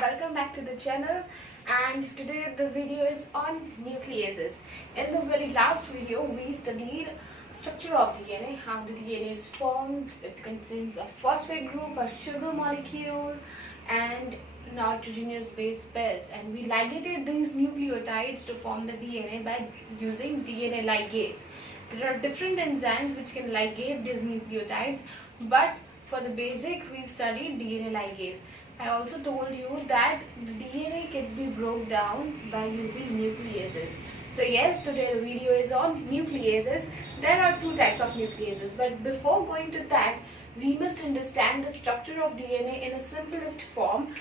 welcome back to the channel. And today the video is on nucleases. In the very last video we studied structure of DNA, how the DNA is formed. It contains a phosphate group, a sugar molecule and nitrogenous base pairs, and we ligated these nucleotides to form the DNA by using DNA ligase. There are different enzymes which can ligate these nucleotides, but for the basic we studied DNA ligase. I also told you that the DNA can be broken down by using nucleases. So yes, today the video is on nucleases. There are two types of nucleases, but before going to that, we must understand the structure of DNA in a simplest form.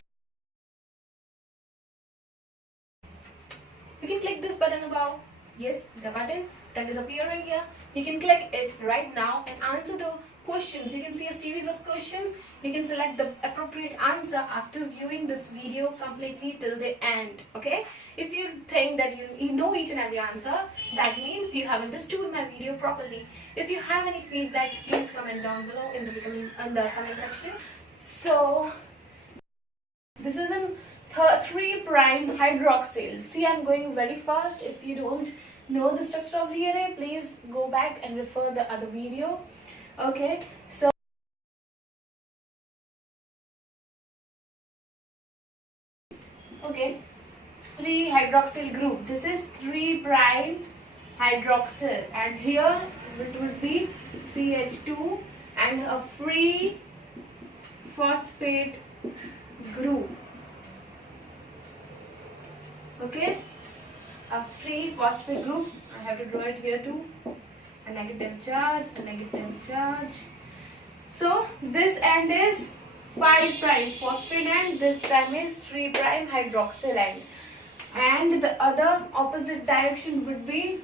You can click this button above. Yes, the button that is appearing here. You can click it right now and answer the questions. You can see a series of questions. You can select the appropriate answer after viewing this video completely till the end. Okay? If you think that you know each and every answer, that means you have understood my video properly. If you have any feedbacks, please comment down below in the comment section. So this is in 3' hydroxyl. See, I'm going very fast. If you don't know the structure of DNA, please go back and refer the other video. Okay, so okay, 3 hydroxyl group. This is 3' hydroxyl, and here it would be CH2 and a free phosphate group. Okay, a free phosphate group. I have to draw it here too. A negative charge, a negative charge. So this end is 5' phosphate end, this time is 3' hydroxyl end, and the other opposite direction would be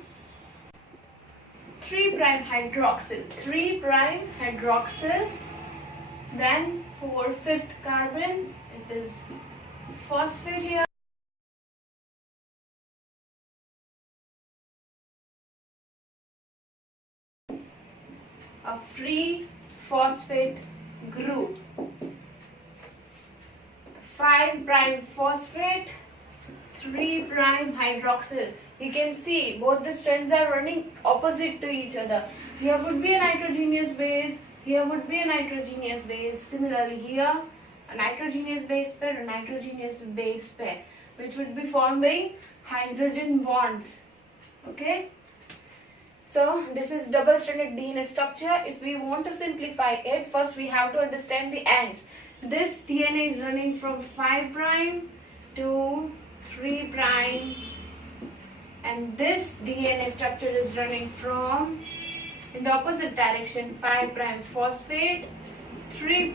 3' hydroxyl, 3' hydroxyl, then 4/5 carbon, it is phosphate here. A free phosphate group, 5' phosphate, 3' hydroxyl. You can see both the strands are running opposite to each other. Here would be a nitrogenous base, here would be a nitrogenous base. Similarly here a nitrogenous base pair, a nitrogenous base pair, which would be forming hydrogen bonds. Okay. So this is double-stranded DNA structure. If we want to simplify it, first we have to understand the ends. This DNA is running from 5' to 3', and this DNA structure is running from, in the opposite direction, 5' phosphate, 3'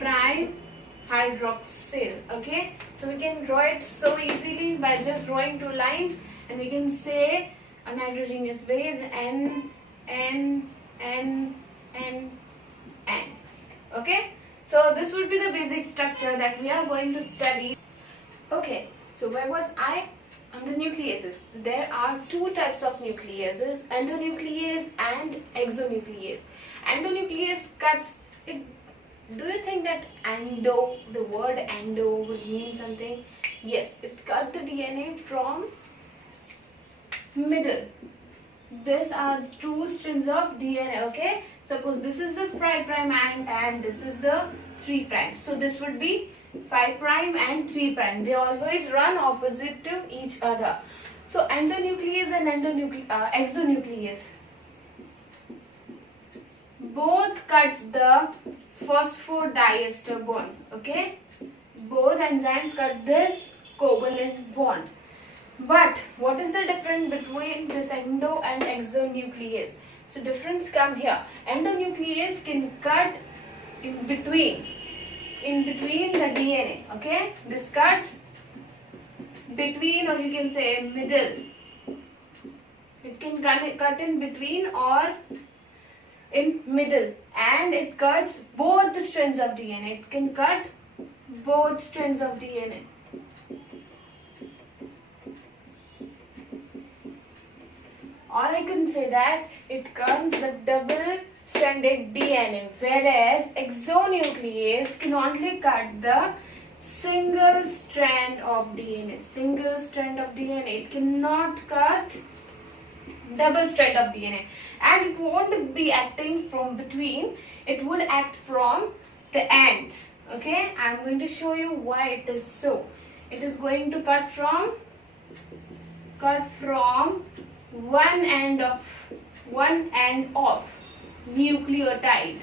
hydroxyl. Okay, so we can draw it so easily by just drawing two lines, and we can say a nitrogenous base N. Okay, so this would be the basic structure that we are going to study. Okay, so where was I? On the nucleases. So there are two types of nucleases, endonuclease and exonuclease. Endonuclease cuts it. Do you think that the word endo would mean something? Yes, it cut the DNA from middle. These are two strands of DNA. Okay, suppose this is the 5' and this is the 3'. So this would be 5' and 3'. They always run opposite to each other. So endonuclease and exonuclease both cuts the phosphodiester bond. Okay, both enzymes cut this covalent bond. But what is the difference between this endo and exonuclease? So difference come here. Endonuclease can cut in between the DNA. Okay, this cuts between, or you can say middle. It can cut in between or in middle, and it cuts both the strands of DNA. It can cut both strands of DNA. Or I can say that it cuts the double-stranded DNA, whereas exonuclease can only cut the single strand of DNA. Single strand of DNA. It cannot cut double strand of DNA, and it won't be acting from between. It would act from the ends. Okay, I'm going to show you why it is so. It is going to cut from one end of nucleotide.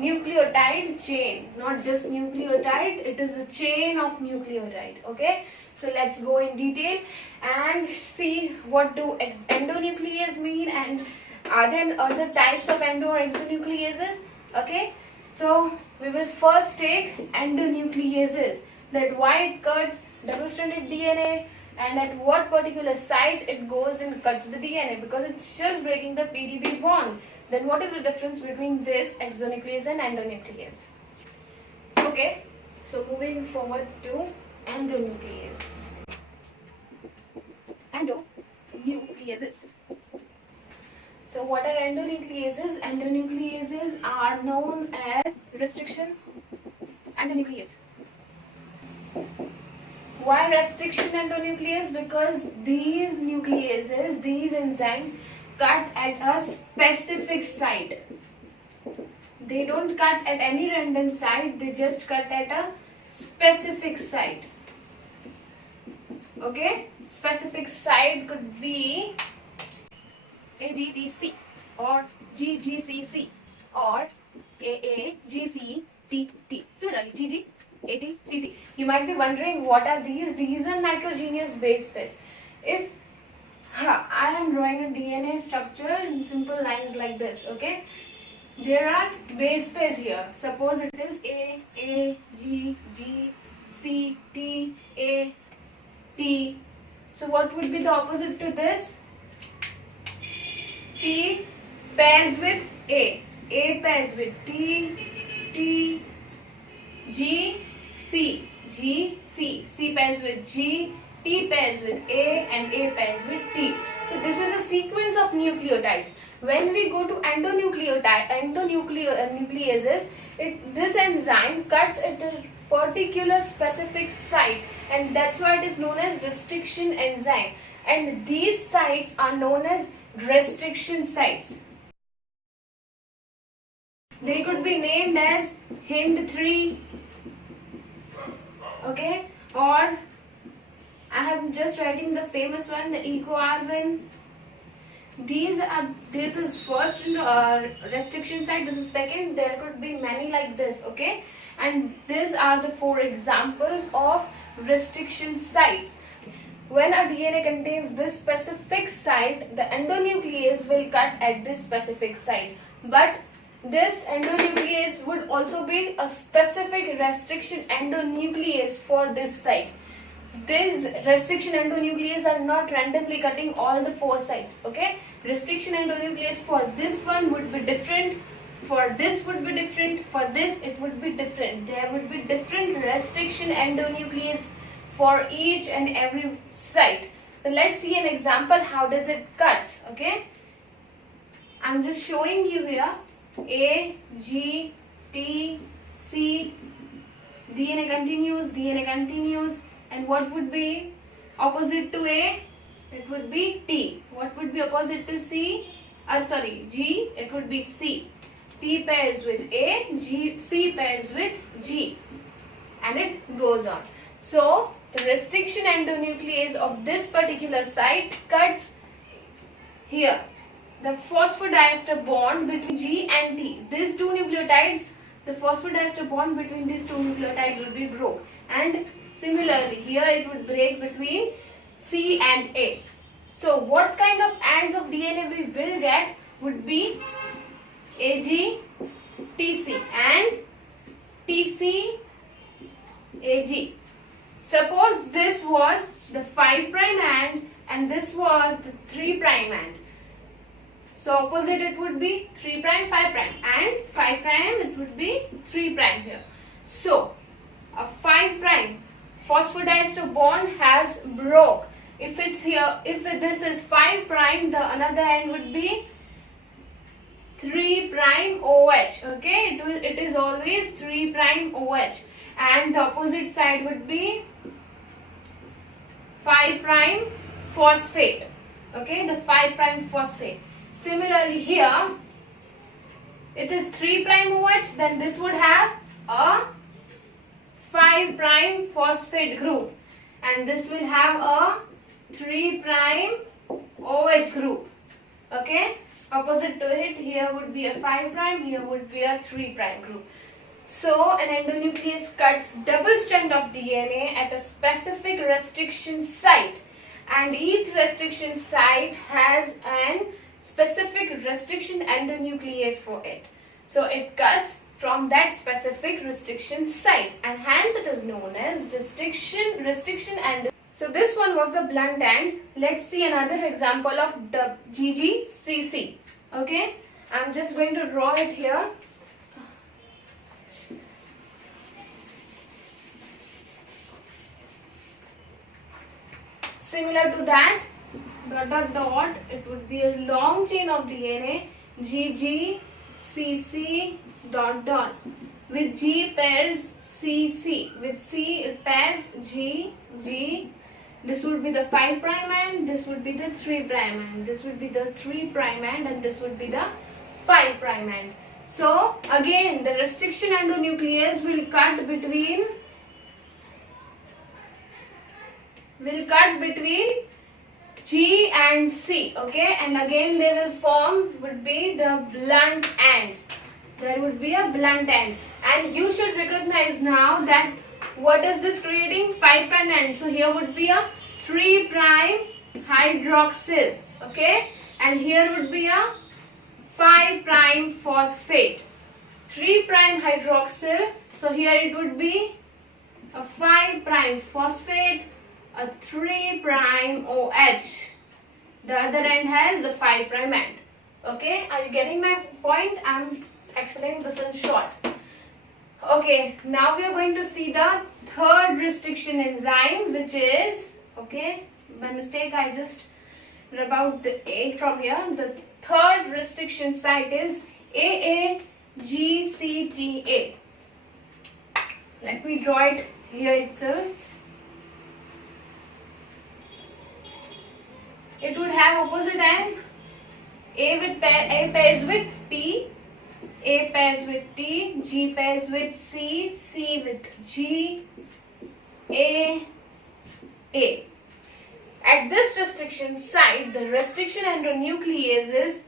Nucleotide chain, not just nucleotide, it is a chain of nucleotide. Okay, so let's go in detail and see what do endonuclease mean, and are there other types of endo or exonucleases. Okay, so we will first take endonucleases, that why it cuts double-stranded DNA and at what particular site it goes and cuts the DNA, because it's just breaking the PDB bond. Then what is the difference between this exonuclease and endonuclease? Okay, so moving forward to endonuclease. Endonucleases. So what are endonucleases? Endonucleases are known as restriction endonuclease. Why restriction endonuclease? Because these nucleases, these enzymes, cut at a specific site. They don't cut at any random site, they just cut at a specific site. Okay, specific site could be AGTC or GGCC or AAGCTT. Similarly, GG, ATCC. You might be wondering what are these? These are nitrogenous base pairs. If I am drawing a DNA structure in simple lines like this, okay? There are base pairs here. Suppose it is A, G, G, C, T, A, T. So what would be the opposite to this? T pairs with A pairs with T, T, G, C, G, C, C pairs with G, T pairs with A and A pairs with T. So this is a sequence of nucleotides. When we go to endonucleases, this enzyme cuts at a particular specific site, and that's why it is known as restriction enzyme. And these sites are known as restriction sites. They could be named as HIND3, okay, or I am just writing the famous one, the ecoarvin. This is first restriction site, this is second, there could be many like this, okay, and these are the 4 examples of restriction sites. When a DNA contains this specific site, the endonuclease will cut at this specific site, but this endonuclease would also be a specific restriction endonuclease for this site. These restriction endonucleases are not randomly cutting all the 4 sites, okay? Restriction endonuclease for this one would be different, for this would be different, for this it would be different. There would be different restriction endonuclease for each and every site. So let's see an example, how does it cut, okay? I'm just showing you here, A, G, T, C, DNA continues, and what would be opposite to A? It would be T. What would be opposite to C? G, it would be C. T pairs with A, C pairs with G, and it goes on. So the restriction endonuclease of this particular site cuts here the phosphodiester bond between G and T. These 2 nucleotides, the phosphodiester bond between these 2 nucleotides will be broke, and similarly here it would break between C and A. So what kind of ends of DNA we will get would be AG, TC and TC, AG. Suppose this was the 5' end and this was the 3' end. So opposite it would be 3', 5', and 5' it would be 3' here. So a 5' phosphodiester bond has broke. If it's here, if this is 5', the another end would be 3 prime OH. Okay, it is always 3 prime OH, and the opposite side would be 5 prime phosphate. Okay, the 5 prime phosphate. Similarly here, it is 3 prime OH, then this would have a 5 prime phosphate group, and this will have a 3 prime OH group. Okay, opposite to it, here would be a 5 prime, here would be a 3 prime group. So an endonuclease cuts double strand of DNA at a specific restriction site, and each restriction site has an specific restriction endonuclease for it. So it cuts from that specific restriction site, and hence it is known as restriction and. So this one was the blunt end. Let's see another example of the GGCC. Okay, I'm just going to draw it here. Similar to that, dot dot dot, it would be a long chain of DNA, GGCC dot dot. With G pairs CC, with C it pairs G. This would be the 5 prime end, this would be the 3 prime end, this would be the 3 prime end, and this would be the 5 prime end. So again, the restriction endonuclease will cut between G and C. Okay, and again they will form would be the blunt ends. There would be a blunt end, and you should recognize now that what is this creating? 5 prime end. So here would be a 3 prime hydroxyl. Okay, and here would be a 5 prime phosphate. 3 prime hydroxyl. So here it would be a 5 prime phosphate, a 3 prime OH. The other end has the 5 prime end. Okay, are you getting my point? I'm explaining this in short. Okay, now we are going to see the third restriction enzyme, which is, okay, by mistake I just rub out the A from here. The third restriction site is AAGCTA. Let me draw it here itself. It would have opposite end. A pairs with P, A pairs with T, G pairs with C, C with G, A. At this restriction site, the restriction endonucleases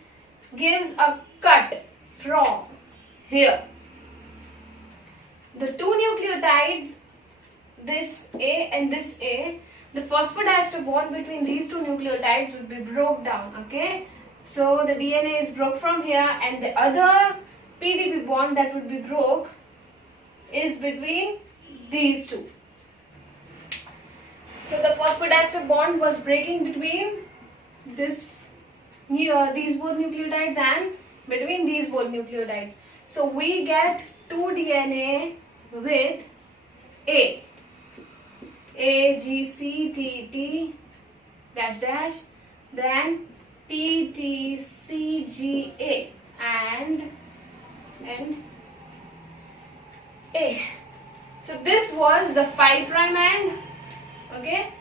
gives a cut from here. The two nucleotides, this A and this A, the phosphodiester bond between these two nucleotides would be broke down. Okay, so the DNA is broke from here, and the other PDB bond that would be broke is between these two. So the phosphodiester bond was breaking between these both nucleotides and between these both nucleotides. So we get 2 DNA with A, G, C, T, T, dash dash, then T, T, C, G, A, and A. So this was the 5 prime end. Okay,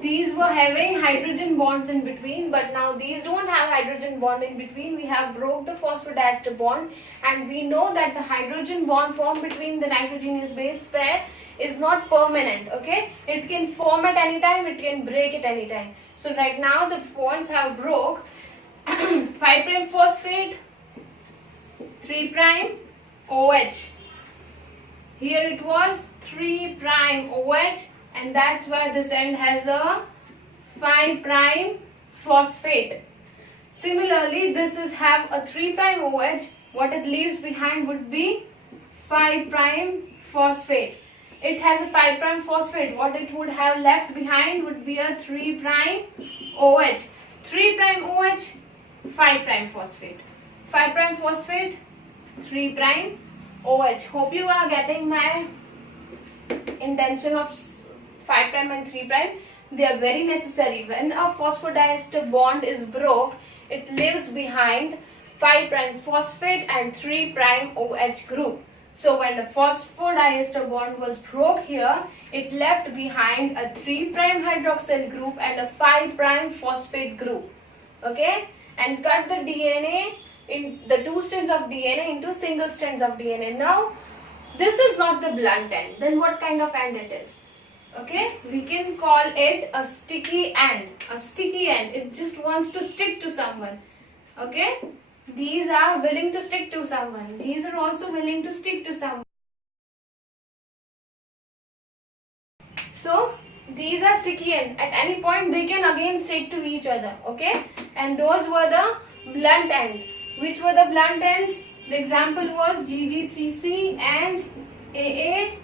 these were having hydrogen bonds in between, but now these don't have hydrogen bond in between. We have broke the phosphodiester bond, and we know that the hydrogen bond formed between the nitrogenous base pair is not permanent. Okay, it can form at any time, it can break at any time. So right now the bonds have broke. 5 prime phosphate, 3 prime OH. Here it was 3 prime OH, and that's why this end has a 5 prime phosphate. Similarly, this is have a 3 prime OH. What it leaves behind would be 5 prime phosphate. It has a 5 prime phosphate. What it would have left behind would be a 3 prime OH. 3 prime OH, 5 prime phosphate. 5 prime phosphate, 3 prime OH. Hope you are getting my intention of 5 prime and 3 prime. They are very necessary. When a phosphodiester bond is broke, it leaves behind 5 prime phosphate and 3 prime OH group. So when the phosphodiester bond was broke here, it left behind a 3 prime hydroxyl group and a 5 prime phosphate group. Okay, and cut the DNA in the 2 strands of DNA into single strands of DNA. Now this is not the blunt end. Then what kind of end it is? Okay, we can call it a sticky end. A sticky end. It just wants to stick to someone. Okay, these are willing to stick to someone. These are also willing to stick to someone. So these are sticky end. At any point they can again stick to each other. Okay, and those were the blunt ends. Which were the blunt ends? The example was GGCC and AAGG.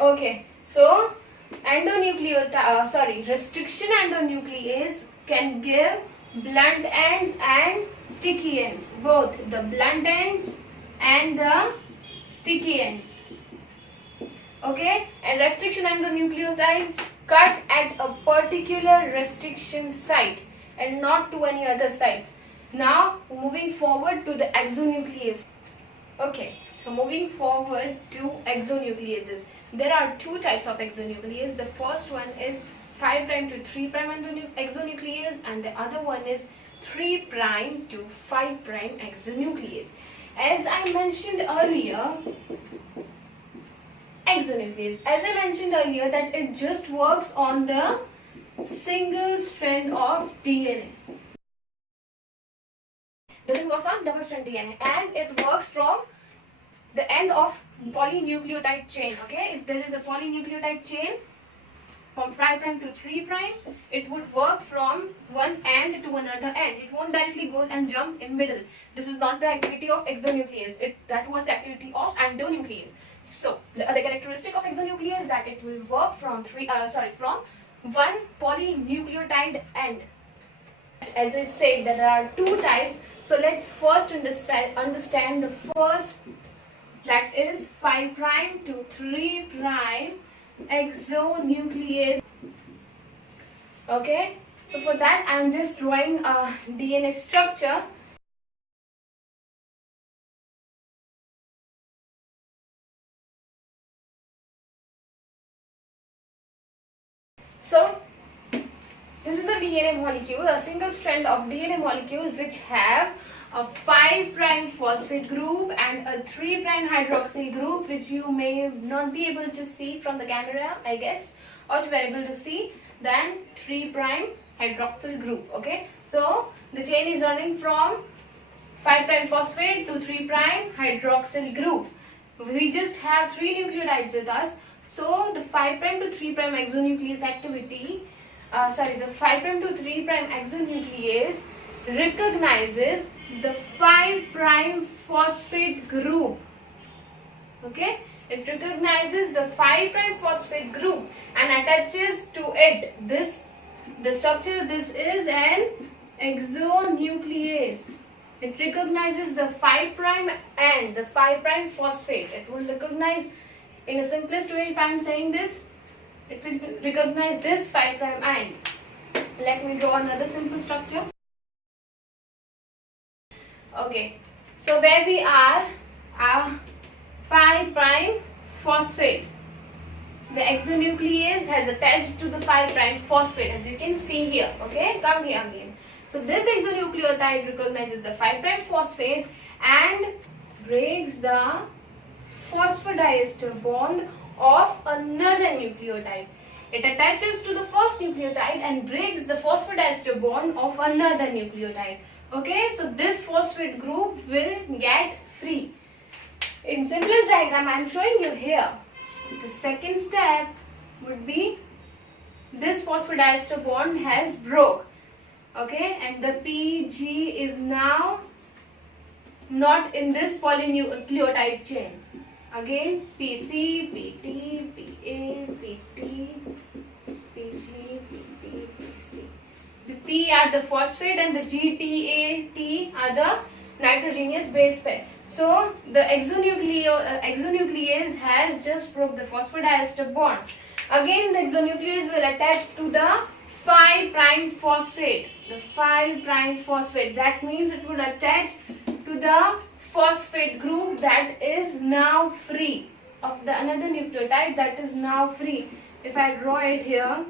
Okay, so restriction endonuclease can give blunt ends and sticky ends, both the blunt ends and the sticky ends. Okay, and restriction endonucleosides cut at a particular restriction site and not to any other sites. Now moving forward to the exonuclease. Okay, so moving forward to exonucleases. There are 2 types of exonuclease. The first one is 5 prime to 3 prime exonuclease, and the other one is 3 prime to 5 prime exonuclease. As I mentioned earlier, exonuclease, that it just works on the single strand of DNA. Doesn't work on double strand DNA, and it works from the end of polynucleotide chain. Okay, if there is a polynucleotide chain from 5 prime to 3 prime, it would work from one end to another end. It won't directly go and jump in middle. This is not the activity of exonuclease. That was the activity of endonuclease. So the other characteristic of exonuclease is that it will work from one polynucleotide end. As I said, there are 2 types. So let's first understand the first, that is 5 prime to 3 prime exonuclease. Okay, so for that I am just drawing a DNA structure. So this is a DNA molecule, a single strand of DNA molecule which have a 5 prime phosphate group and a 3 prime hydroxyl group, which you may not be able to see from the camera, I guess, or you are able to see, then 3 prime hydroxyl group. Okay, so the chain is running from 5 prime phosphate to 3 prime hydroxyl group. We just have 3 nucleotides with us, so the 5 prime to 3 prime exonuclease activity, the 5 prime to 3 prime exonuclease recognizes the 5 prime phosphate group. Okay, it recognizes the 5 prime phosphate group and attaches to it the structure. This is an exonuclease. It recognizes the 5 prime and the 5 prime phosphate. It will recognize, in a simplest way, if I am saying this, it will recognize this 5 prime end. Let me draw another simple structure. Okay, so where we are, 5 prime phosphate. The exonuclease has attached to the 5 prime phosphate, as you can see here. Okay, come here again. So this exonucleotide recognizes the 5 prime phosphate and breaks the phosphodiester bond of another nucleotide. It attaches to the first nucleotide and breaks the phosphodiester bond of another nucleotide. Okay, so this phosphate group will get free. In simplest diagram I am showing you here. The second step would be this phosphodiester bond has broke. Okay, and the PG is now not in this polynucleotide chain. Again, PC, PT, PA, PT, PG, PT, PC. The P are the phosphate and the GTAT are the nitrogenous base pair. So the exonuclease has just broke the phosphodiester bond. Again, the exonuclease will attach to the 5 prime phosphate. The 5 prime phosphate. That means it would attach to the phosphate group that is now free of the another nucleotide that is now free. If I draw it here,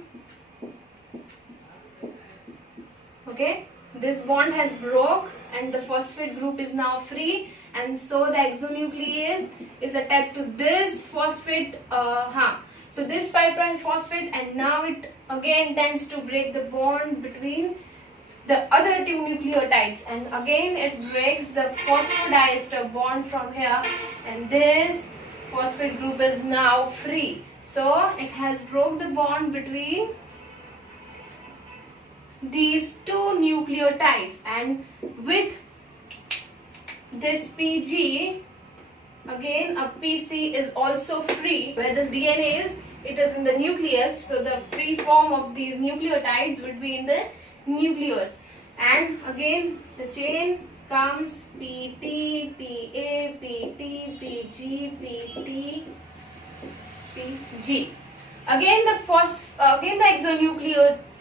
okay, this bond has broke and the phosphate group is now free, and so the exonuclease is attached to this phosphate, to this 5 prime phosphate, and now it again tends to break the bond between the other two nucleotides, and again it breaks the phosphodiester bond from here, and this phosphate group is now free. So it has broke the bond between these two nucleotides, and with this PG, again a PC is also free. Where this DNA is, it is in the nucleus, so the free form of these nucleotides would be in the nucleus. And again the chain comes PT, PA, PT, PG, PT, PG. Again the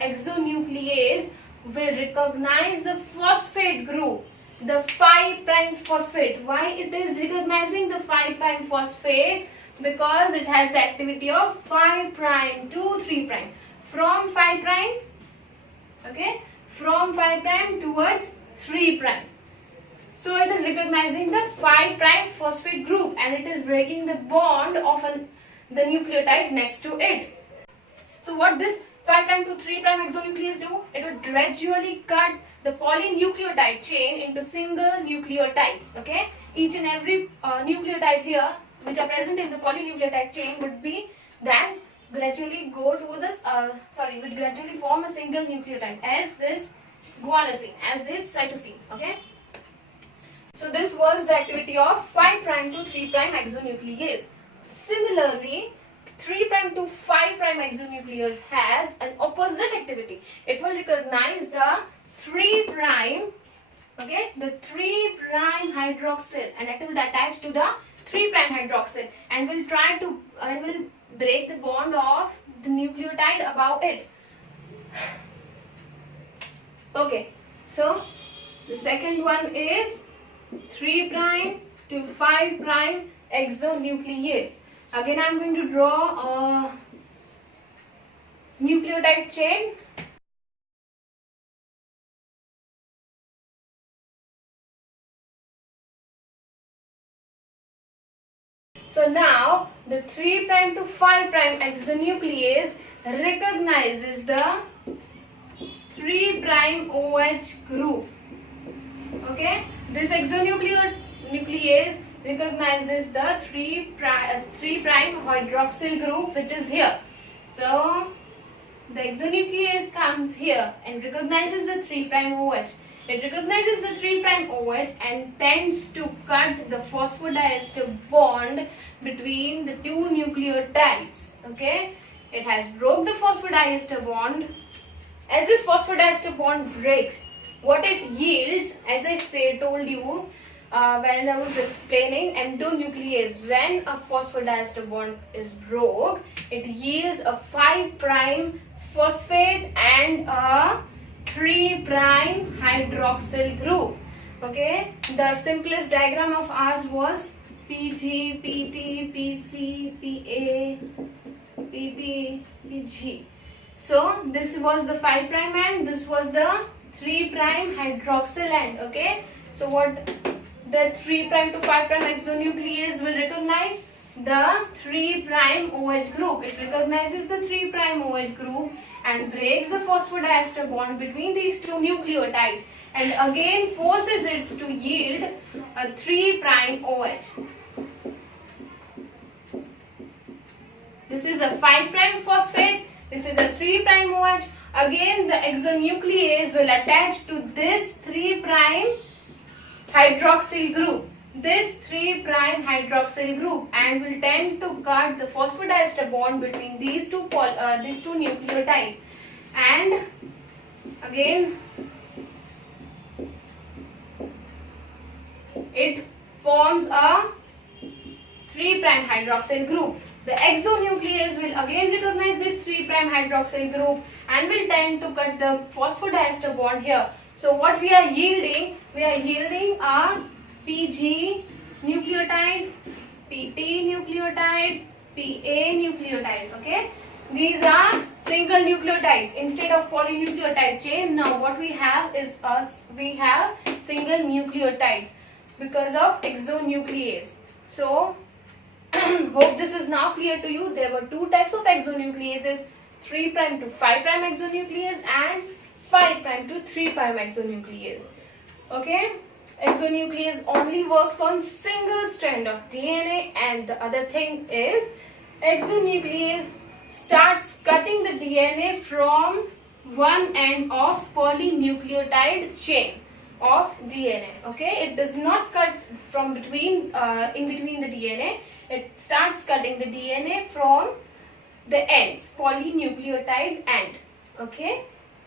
exonuclease will recognize the phosphate group, the 5 prime phosphate. Why it is recognizing the 5 prime phosphate? Because it has the activity of 5 prime to 3 prime. From 5 prime, okay, from 5 prime towards 3 prime. So it is recognizing the 5 prime phosphate group, and it is breaking the bond of the nucleotide next to it. So what this 5 prime to 3 prime exonuclease do? It would gradually cut the polynucleotide chain into single nucleotides. Okay, each and every nucleotide here which are present in the polynucleotide chain would be then gradually go to this would gradually form a single nucleotide as this guanosine, as this cytosine. Okay, so this was the activity of 5 prime to 3 prime exonuclease. Similarly, 3 prime to 5 prime exonuclease has an opposite activity. It will recognize the 3 prime, okay, the 3 prime hydroxyl, and it will attach to the 3 prime hydroxyl and will try to will break the bond of the nucleotide above it. Okay, so the second one is 3 prime to 5 prime exonuclease. Again, I am going to draw a nucleotide chain. So now the 3 prime to 5 prime exonuclease recognizes the 3 prime OH group. Okay, this exonuclease recognizes the 3 prime hydroxyl group which is here. So the exonuclease comes here and recognizes the 3 prime OH. It recognizes the 3 prime OH and tends to cut the phosphodiester bond between the two nucleotides. Okay, it has broke the phosphodiester bond. As this phosphodiester bond breaks, what it yields, as I told you when I was explaining endonuclease, when a phosphodiester bond is broke, it yields a 5 prime phosphate and a 3 prime hydroxyl group. Okay, the simplest diagram of ours was PG, PT, PC, PA, PT, PG. So this was the 5 prime end, this was the 3 prime hydroxyl end. Okay, so what the 3 prime to 5 prime exonuclease will recognize? The 3 prime OH group. It recognizes the 3 prime OH group and breaks the phosphodiester bond between these two nucleotides and again forces it to yield a 3 prime OH. This is a 5 prime phosphate, this is a 3 prime OH. Again the exonuclease will attach to this 3 prime hydroxyl group, this 3 prime hydroxyl group, and will tend to cut the phosphodiester bond between these two nucleotides, and again it forms a 3 prime hydroxyl group. The exonuclease will again recognize this 3' hydroxyl group and will tend to cut the phosphodiester bond here. So what we are yielding? We are yielding a PG nucleotide, PT nucleotide, PA nucleotide. Okay, these are single nucleotides instead of polynucleotide chain. Now what we have is we have single nucleotides because of exonuclease. So hope this is now clear to you. There were two types of exonucleases, 3' to 5' exonuclease and 5' to 3' exonuclease. Okay, exonuclease only works on single strand of DNA, and the other thing is exonuclease starts cutting the DNA from one end of polynucleotide chain of DNA. Okay, it does not cut from between in between the DNA. It starts cutting the DNA from the ends, polynucleotide end. Okay,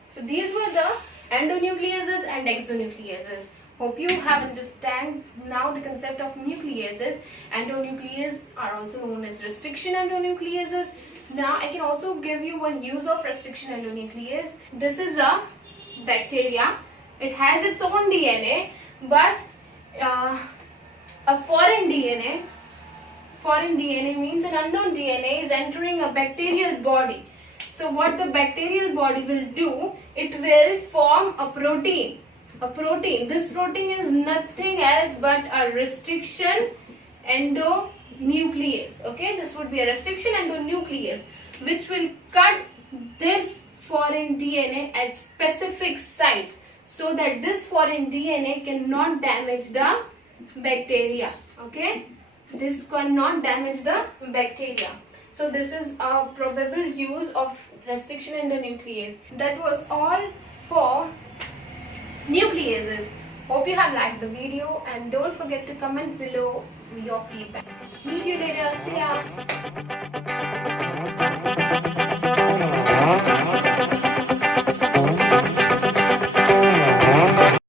so these were the endonucleases and exonucleases. Hope you have understand now the concept of nucleases. Endonucleases are also known as restriction endonucleases. Now I can also give you one use of restriction endonuclease. This is a bacteria. It has its own DNA, but a foreign DNA means an unknown DNA is entering a bacterial body. So what the bacterial body will do, it will form a protein. This protein is nothing else but a restriction endonuclease. Okay, this would be a restriction endonuclease which will cut this foreign DNA at specific sites so that this foreign DNA cannot damage the bacteria. Okay, this cannot damage the bacteria. So this is a probable use of restriction endonuclease. That was all for nucleases. Hope you have liked the video and don't forget to comment below your feedback. Meet you later. See ya.